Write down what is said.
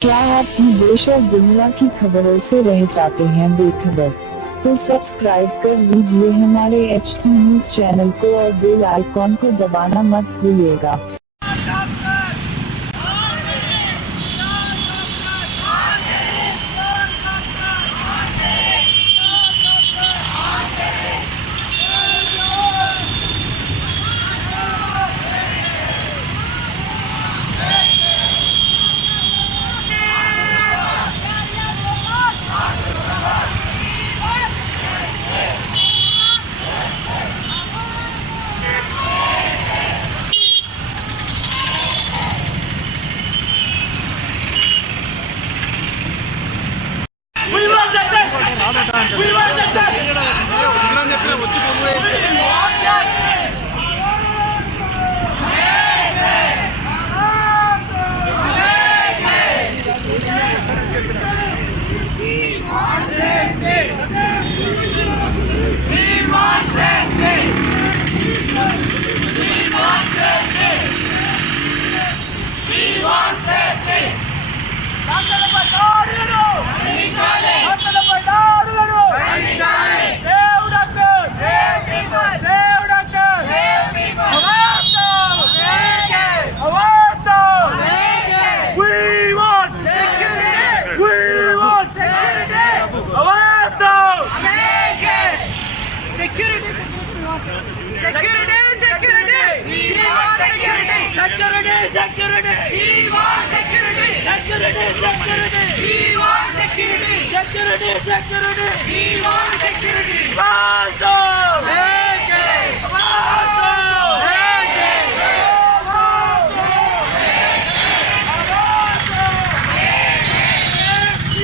क्या आप देश और दुनिया की खबरों से रह जाते हैं बेखबर? तो सब्सक्राइब कर लीजिए हमारे HT न्यूज चैनल को और बेल आइकॉन को दबाना मत भूलिएगा। Security!